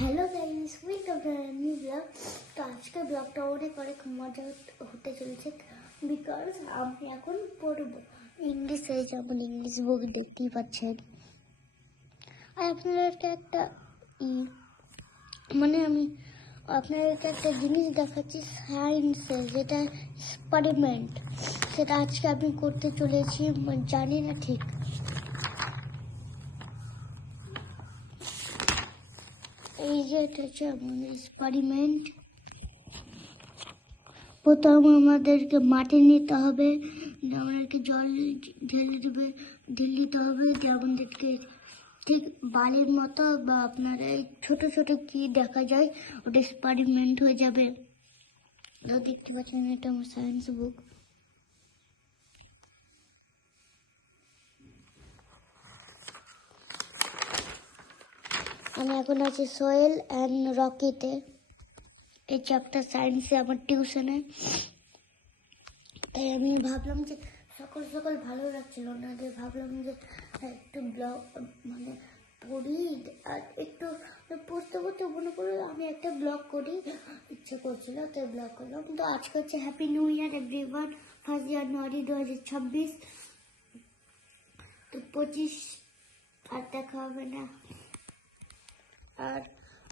Hello guys, welcome to new blog. তো আজকে ব্লগটা অনেক মজা হতে চলেছে, বিকজ আমি এখন পড়বো ইংলিশে, যেমন ইংলিশ বুক দেখতেই পাচ্ছেন। আর আপনাদেরকে একটা আমি আপনাদেরকে একটা জিনিস দেখাচ্ছি সায়েন্সের, যেটা এক্সপেরিমেন্ট, সেটা আজকে আমি করতে চলেছি। জানি না ঠিক। এই যে এটা হচ্ছে আমাদের এক্সপেরিমেন্ট। প্রথম আমাদেরকে মাটি নিতে হবে, আমাদেরকে জল ঢেলে দিতে হবে, যে আমাদেরকে ঠিক বালির মতো, বা আপনারা এই ছোট ছোট কি দেখা যায়, ওটা এক্সপেরিমেন্ট হয়ে যাবে। তো দেখতে পাচ্ছেন, এটা আমার সায়েন্স বুক। আমি এখন আছি সয়েল অ্যান্ড রকিতে, এই চ্যাপ্টার সায়েন্সে আমার টিউশনে। তাই আমি ভাবলাম যে সকাল ভালো লাগছিল না, যে ভাবলাম যে একটু ব্লগ পড়ি, আর একটু পড়তে মনে করে আমি একটা ব্লগ করি, ইচ্ছে করছিল, তাই ব্লগ করলাম। তো আজকে হচ্ছে হ্যাপি নিউ ইয়ার এভরিওয়ান, 1 জানুয়ারি 2026। তো 25 আর দেখা হবে না। আর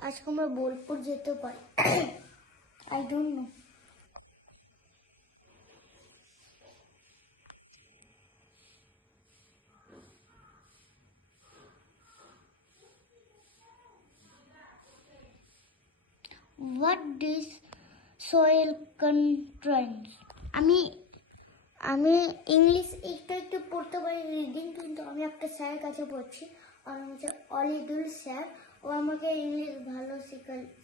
আজকে আমরা বোলপুর যেতে পারি, I don't know. What does soil contains? আমি আমি ইংলিশ একটু পড়তে পারি, রিডিং, কিন্তু আমি একটা স্যারের কাছে পড়ছি, আর হচ্ছে অলিদুল স্যার। ও আমাকে ইংলিশ ভালো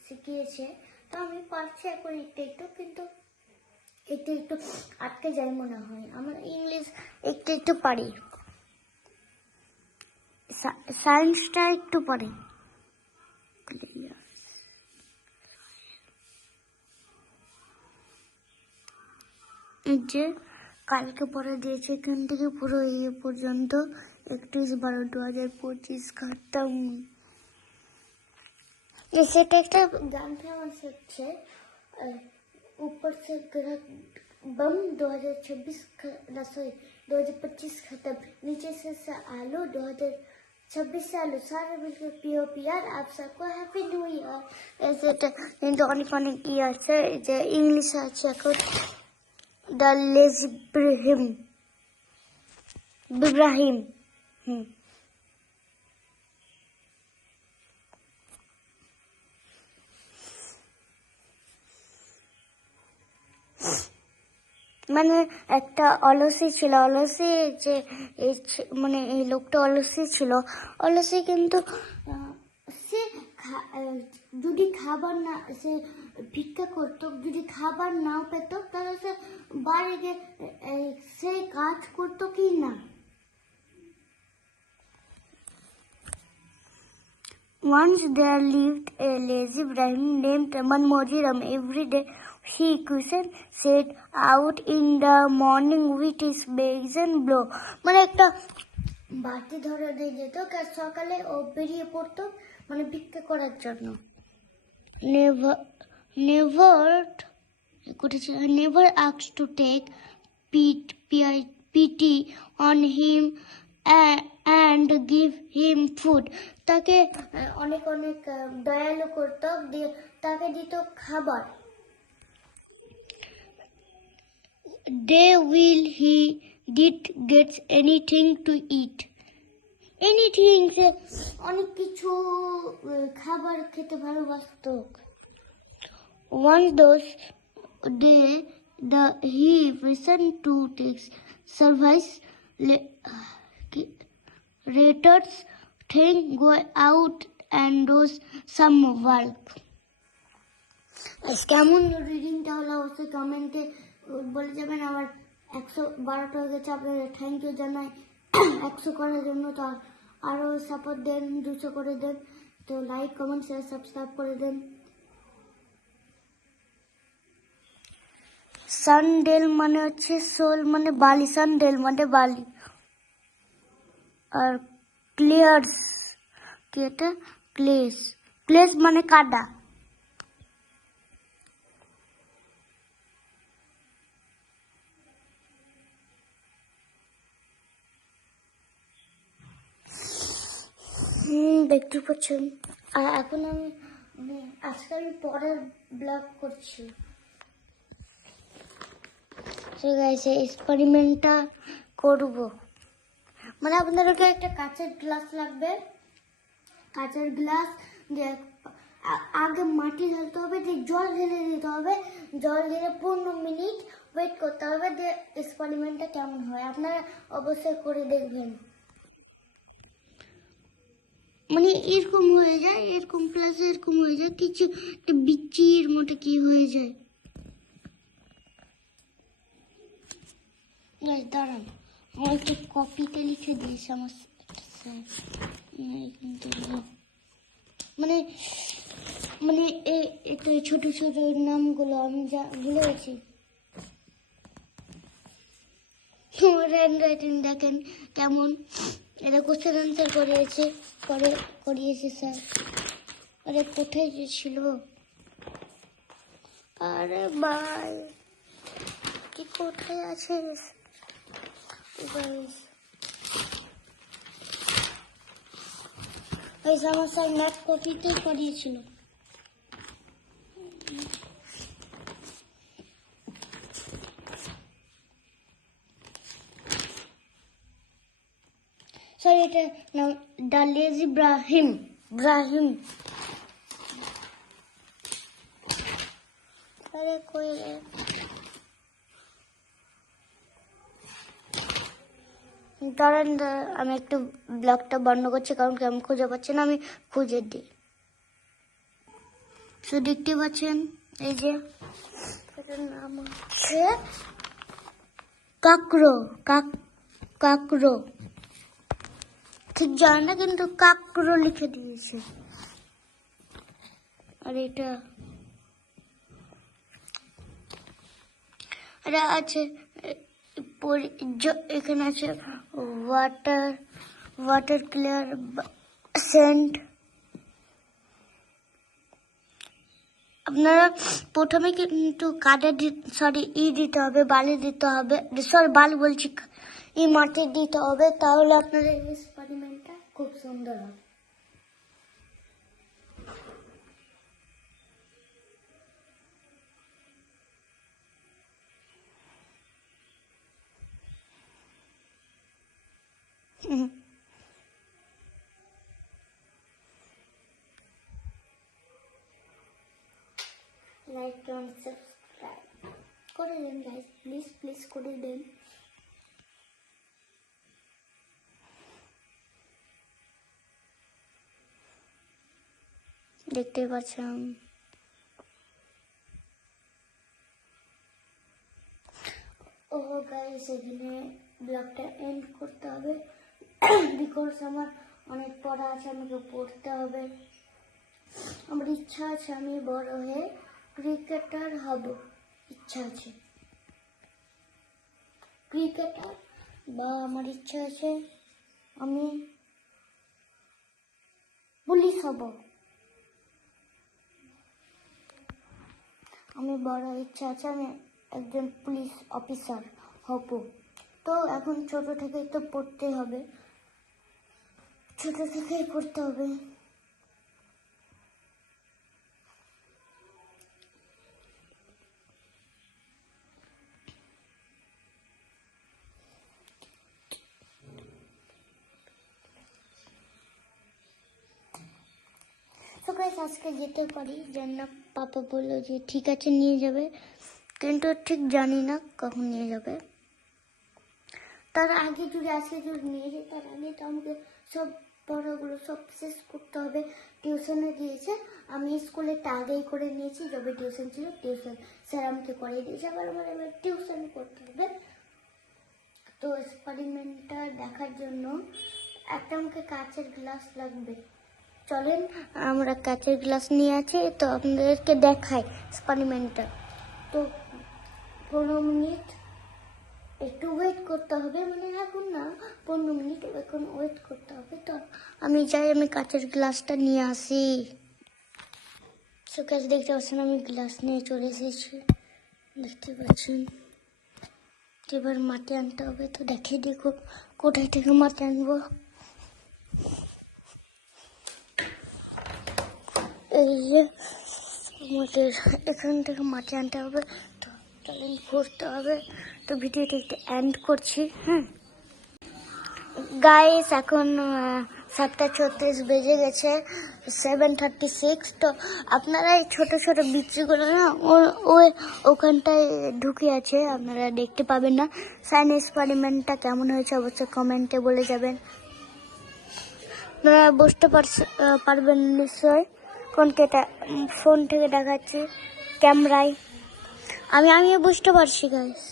শিখিয়েছে, তো আমি পারছি এখন একটু, কিন্তু একটু আটকে যাই মনে হয়। আমার ইংলিশ একটু পারি, সায়েন্সটা একটু পারি। এই যে কালকে পরে দিয়েছে, এখান থেকে পুরো ইয়ে পর্যন্ত 31/12/2025 খতম। সেটা একটা গান ফেমাস হচ্ছে, ऊपर से ग्रह बम 2026 सॉरी 2025 खत्म, नीचे से आलू 2026 से आलू, सारे मिलकर पियो पियार, आप सबको हैप्पी न्यू ईयर। ऐसे কিন্তু অনেক ইয়ে আছে, যে ইংলিশ আছে এখন, দ্য লেজি ইব্রাহিম। মানে একটা অলসি ছিল, অলসি, যে এই লোকটা অলসি ছিল, অলসি, কিন্তু সে যদি খাবার না, সে ভিক্ষা করতো, যদি খাবার নাও পেত, তাহলে সে বাইরে গিয়ে সেই কাজ করতো কি না। Once there lived a lazy Ibrahim named Manmojiram. Every day he set out in the morning with his bags and blow. মানে একটা বাতি ধরে দিয়ে যেত, সকালে ও বেরিয়ে পড়তো ভিক্ষা করার জন্য। Never asked to take pity on him and give him food. তাকে অনেক দয়ালু করত, তাকে দিত খাবার। Day will he did get anything to eat. Anything, অনেক কিছু খাবার খেতে ভালোবাসত। Once those day he listened to takes service Reuters thing, go out and do some work. কেমন রিডিংটা হলো অবশ্যই কমেন্টে বলে যাবেন। আমার 112টা হয়ে গেছে, আপনাদের থ্যাংক ইউ জানাই 100 করার জন্য। তো আরও সাপোর্ট দেন, 200 করে দেন। তো লাইক, কমেন্ট, শেয়ার, সাবস্ক্রাইব করে দেন। সানডেল মানে হচ্ছে সোল, মানে বালি, সানডেল মানে বালি। আর ক্লিয়ার্স কি, এটা ক্লেস, ক্লেস মানে কাদা। দেখতে পাচ্ছেন। আর এখন আজকে আমি পরের ব্লগ করছি। এক্সপেরিমেন্টটা করব, মানে আপনাদেরকে একটা কাঁচের গ্লাস লাগবে। কাঁচের গ্লাস দিয়ে আগে মাটি ঢালতে হবে, দিয়ে জল ঢেলে দিতে হবে। জল ঢেলে 15 মিনিট ওয়েট করতে হবে, দিয়ে এক্সপেরিমেন্টটা কেমন হয় আপনারা অবশ্যই করে দেখবেন। মানে এরকম হয়ে যায়, এরকম প্লাস এরকম হয়ে যায়, কিছু একটা বিচির মতো কি হয়ে যায়। দাঁড়ান, আমার একটা কপিতে লিখে দিয়েছে আমার মানে মানে একটু ছোট ছোট নামগুলো আমি যা ভুলে গেছি। হ্যান্ড রাইটিং দেখেন কেমন। এটা কোশ্চেন আনসার করিয়েছে স্যার। আরে কোথায় যে ছিল, আরে ভাই কি কোথায় আছিস? আমার স্যার ম্যাথ কপিতে করিয়েছিল। সরি, এটা নাম ডালিয়াজ ইব্রাহিম। আরে কই রে? দাঁড়ান, আমি একটু ব্লগটা বন্ধ করছি, কারণ কি আমি খুঁজে পাচ্ছি না। আমি খুঁজে দিই। তো দেখতে পাচ্ছেন এই যে এটার নাম হচ্ছে কাকরো। ঠিক জানি না, কিন্তু কাকরো লিখে দিয়েছে। আর এটা আছে, এখানে আছে ওয়াটার ক্লিয়ার সেন্ট। আপনারা প্রথমে কিন্তু দিতে হবে, বালি দিতে হবে। বালি বলছি, মাটি দিতে হবে, তাহলে আপনাদের এক্সপেরিমেন্টটা খুব সুন্দর হবে। লাইক এন্ড সাবস্ক্রাইব করে দেন গাইস, প্লিজ করে দেন। দেখতে পাচ্ছেন গাইস, এখানে ব্লগটা এন্ড করতে হবে, বিকজ আমার অনেক পড়া আছে, আমাকে পড়তে হবে। আমার ইচ্ছা আছে আমি বড় হয়ে ক্রিকেটার হব, ইচ্ছা আছে ক্রিকেটার, বা আমার ইচ্ছা আছে আমি পুলিশ হব। আমি বড় ইচ্ছা আছে আমি একজন পুলিশ অফিসার হব। তো এখন ছোট থেকেই তো পড়তে হবে, ছোট থেকেই পড়তে হবে। আজকে যেতে পারি, জানি পাপা বললো যে ঠিক আছে নিয়ে যাবে, কিন্তু ঠিক জানি না কখন নিয়ে যাবে। তার আগে আজকে নিয়ে যেতে, তার আগে তো আমাকে সব পড়াগুলো সব শেষ করতে হবে। টিউশনে দিয়েছে, আমি স্কুলে আগেই করে নিয়েছি, যবে টিউশন ছিল টিউশন স্যার আমাকে করিয়ে দিয়েছে, আবার আমার এবার টিউশন করতে হবে। তো এক্সপেরিমেন্টটা দেখার জন্য একটা আমাকে কাঁচের গ্লাস লাগবে। চলেন আমরা কাঁচের গ্লাস নিয়ে আছি, তো আপনাদেরকে দেখাই এক্সপেরিমেন্টটা। তো 15 মিনিট একটু ওয়েট করতে হবে, মানে এখন না 15 মিনিট এখন ওয়েট করতে হবে। তো আমি যাই, আমি কাঁচের গ্লাসটা নিয়ে আসি। তো গাইস দেখতে পাচ্ছেন আমি গ্লাস নিয়ে চলে এসেছি, দেখতে পাচ্ছেন। এবার মাটি আনতে হবে, তো দেখিয়ে দেখো কোথায় থেকে মাটি আনবো। এই যে আমাদের এখান থেকে মাটি আনতে হবে, তো চ্যালেঞ্জ করতে হবে। তো ভিডিওটা একটু এন্ড করছি। গাইস এখন 7:36 বেজে গেছে, 7:36। তো আপনারা এই ছোট ছোট বিচিগুলো না ওখানটায় ঢুকে আছে, আপনারা দেখতে পাবেন না। সায়েন্স এক্সপেরিমেন্টটা কেমন হয়েছে অবশ্যই কমেন্টে বলে যাবেন। আপনারা বুঝতে পারবেন নিশ্চয়, কোন কেটা ফোন থেকে দেখাচ্ছি ক্যামেরায়। আমিও বুঝতে পারছি গাইস।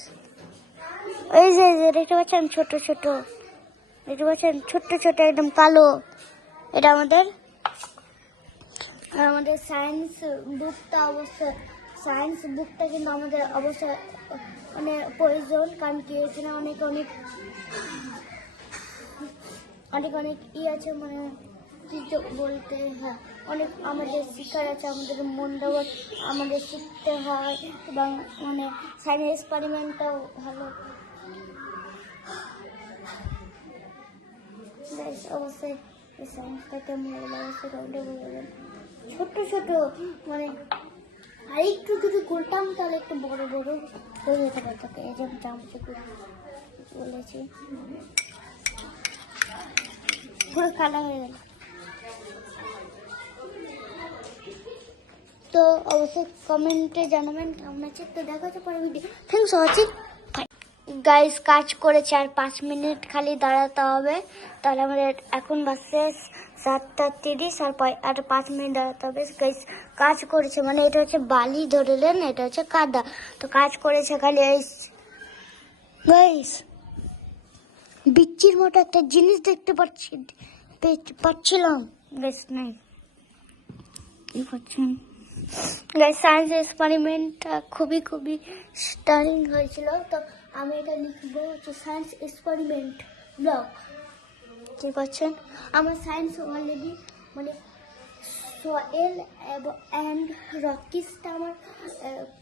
এই যে দেখতে পাচ্ছেন ছোট ছোট, দেখতে পাচ্ছেন ছোট্ট ছোট একদম কালো। এটা আমাদের সায়েন্স বুকটা, অবশ্যই সায়েন্স বুকটা কিন্তু আমাদের অবশ্যই মানে প্রয়োজন, কারণ কি এখানে অনেক অনেক অনেক অনেক আছে, মানে কি বলতে, হ্যাঁ অনেক আমাদের শিক্ষার আছে, আমাদের মন দেওয়া আমাদের শিখতে হয়, এবং মানে সায়েন্স এক্সপেরিমেন্টটাও ভালো। অবশ্যই এই সায়েন্সটা কেমন লাগলো অবশ্যই কমেন্টে বলবেন। ছোট্ট ছোট মানে আর একটু যদি করতাম তাহলে একটু বড় বড় হয়ে যেতে পারতো। এই যে চামচে বলেছি পুরো কালা হয়ে গেল। তো অবশ্যই কমেন্টে জানাবেন কেমন আছে। তো দেখা হচ্ছে পরে video. Thanks for watching. Guys কাজ করেছে, আর 5 মিনিট খালি দাঁড়াতে হবে, তাহলে আমাদের এখন বাসে 7:30, আর 5 মিনিট দাঁড়াতে হবে। গাইস কাজ করেছে, মানে এটা হচ্ছে বালি ধরলেন, এটা হচ্ছে কাদা। তো কাজ করেছে খালি গাইস বিচ্ছির মতো একটা জিনিস দেখতে পাচ্ছিলাম গাইস। নাই কি করছেন গাইস, সায়েন্স এক্সপেরিমেন্টটা খুবই স্টারিং হয়েছিল। তো আমি এটা লিখবো হচ্ছে সায়েন্স এক্সপেরিমেন্ট ব্লগ। ঠিক করছেন, আমার সায়েন্স অলরেডি মানে সয়েল অ্যান্ড রকিসটা আমার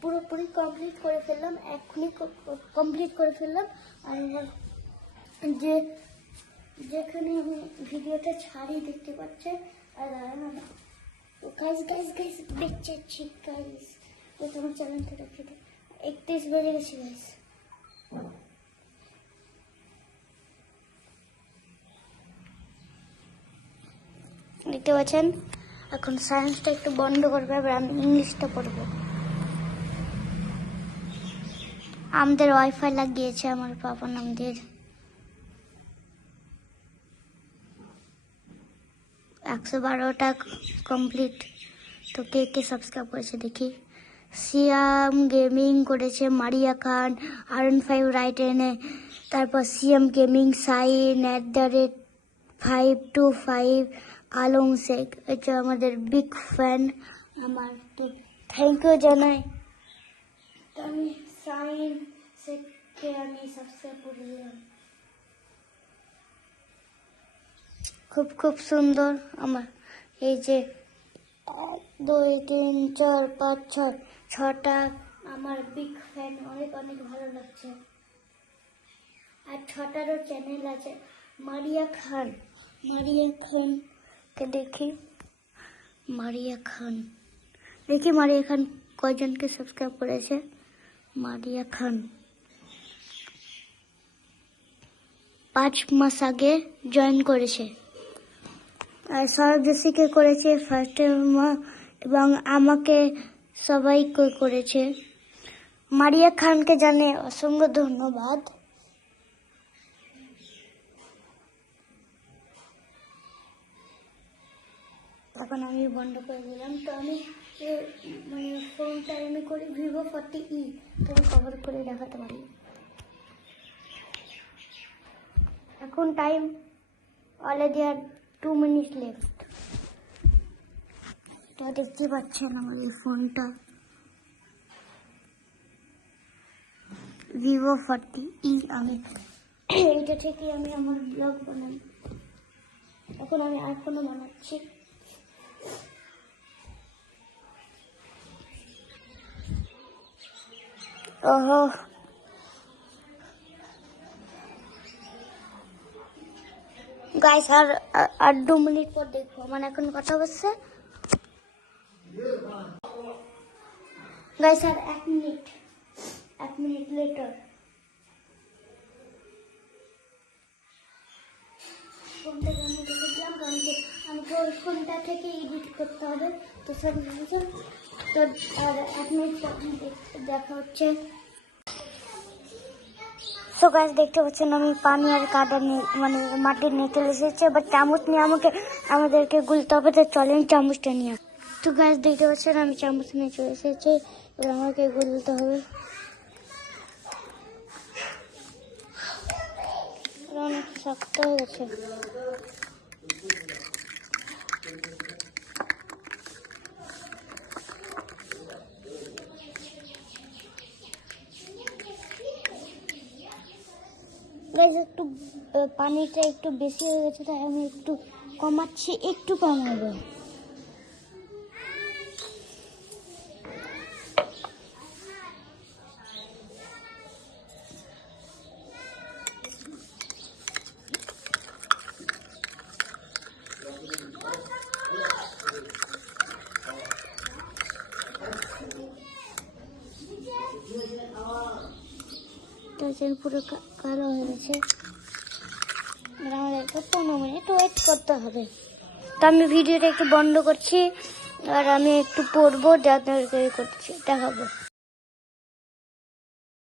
পুরোপুরি কমপ্লিট করে ফেললাম, এখনই কমপ্লিট করে ফেললাম। আর যেখানে আমি ভিডিওটা ছাড়ি দেখতে পাচ্ছেন, আর দাঁড়ানো না গাইস দেখতে যাচ্ছি গাইস। তো তোমার চ্যানেলটা দেখতে 31 বেজে গেছে গাইস। দেখতে পাচ্ছেন, এখন সায়েন্সটা একটু বন্ধ করবে, এবার আমি ইংলিশটা পড়বো। আমাদের ওয়াইফাই লাগিয়েছে আমার বাবা আমাদের। 112টা কমপ্লিট। তো কে সাবস্ক্রাইব করেছে দেখি। সিয়াম গেমিং করেছে, মারিয়া খান, RN5 রাইট এনে, তারপর সিয়াম গেমিং সাইন @525 আলম শেখ, এটা আমাদের বিগ ফ্যান আমার। তো থ্যাংক ইউ জানাই। তো আমি সাইন শেখকে আমি সাবস্ক্রাইব করে দিলাম। খুব সুন্দর আমার এই যে 1 2 3 4 5 6টা আমার বিগ ফ্যান, অনেক ভালো লাগছে। আর 6টারও চ্যানেল আছে। মারিয়া খানকে দেখি, মারিয়া খান কয়জনকে সাবস্ক্রাইব করেছে। মারিয়া খান 5 মাস আগে জয়েন করেছে। আর সরদসিকে করেছে ফার্স্ট এবং আমাকে সবাই করেছে। মারিয়া খানকে জানে অসংখ্য ধন্যবাদ। এখন আমি বন্ধ করে দিলাম। তো আমি মানে ফোনটা আমি করি Vivo 40E, তো কভার করে দেখাতে পারি। এখন টাইম অলরেডি আর 2 মিনিট লেফট। তো দেখতে পাচ্ছেন আমার এই ফোনটা Vivo 40E। আমি এইটা থেকে আমি আমার ব্লগ বানাই। এখন আমি আইফোনও বানাচ্ছি। ওহো, গাইস আর 2 মিনিট পর দেখবো। আমার এখন কথা বলছে গাইস, আর 1 মিনিট লেটার। ফোনটা আমি রেখে দিলাম, কারণ কি আমাকে ওই ফোনটা থেকে এডিট করতে হবে। তো স্যার তো আর 1 মিনিট পর দেখা হচ্ছে। সো গাইস, দেখতে পাচ্ছেন আমি পানি আর কাদা নিয়ে মানে মাটির নিয়ে চলে এসেছি। এবার চামচ নিয়ে আমাদেরকে গুলতে হবে। তো চলেন চামচটা নিয়ে। তো গাইস, দেখতে পাচ্ছেন আমি চামচ নিয়ে চলে এসেছি। এবার আমাকে গুলতে হবে। অনেক শক্ত হয়ে গেছে। গাইস, একটু পানিটা একটু বেশি হয়ে গেছে, তাই আমি একটু কমাচ্ছি, একটু কমাবো। তাছাড়া পুরো কালো হয়ে গেছে। আমাদেরকে 15 মিনিট ওয়েট করতে হবে। তো আমি ভিডিওটা একটু বন্ধ করছি, আর আমি একটু পড়বো, যাদেরকে করছি দেখাবো।